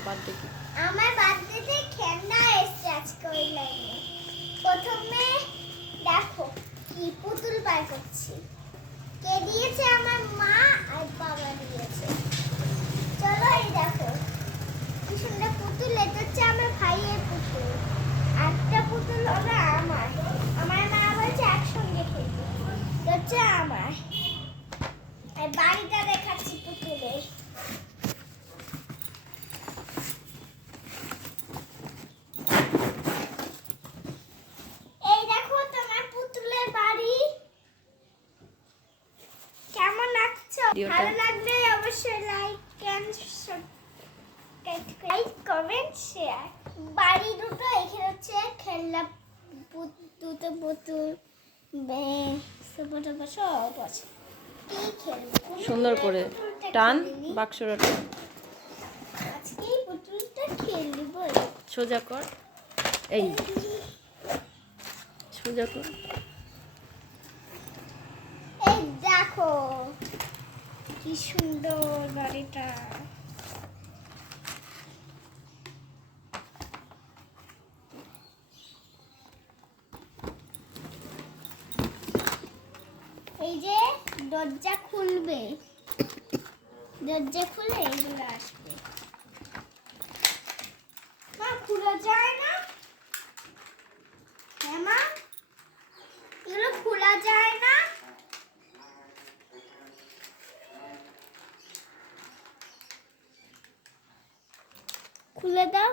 তোমার বার্থডে কি? আমার বার্থডেতে খেলনা এসেছে আজকে ওই লাইনে। প্রথমে দেখো কি পুতুল বার করছি। কে দিয়েছে? আমার মা আর বাবা দিয়েছে। চলো এই দেখো কি সুন্দর পুতুল। এটা হচ্ছে আমার ভাইয়ের পুতুল। একটা পুতুল হলো আমার। আমার মা বলছে একসঙ্গে খেলবো। এটা হচ্ছে আমার। আর বাড়িটা দেখাচ্ছি পুতুলের। এই দেখো তোমার পুতুলের বাড়ি। কেমন লাগছে? ভিডিওটা। ভালো লাগলে অবশ্যই লাইক কমেন্ট শেয়ার। বাড়ি দুটো এখানে হচ্ছে খেলনা দুটো পুতুল সব আছে। কি খেলবো? সুন্দর করে পুতুলটা টান খেলিনি। বাক্সটা টান। আজকে এই পুতুলটা খেলব। সোজা কর, এই সোজা কর। এই দেখো কি সুন্দর বাড়িটা। এই যে দরজা খুলবে, দরজা খুলে এগুলো আসবে। মা খোলা যায় না? হ্যাঁ মা, এগুলো খোলা যায় না? খুলে দাও।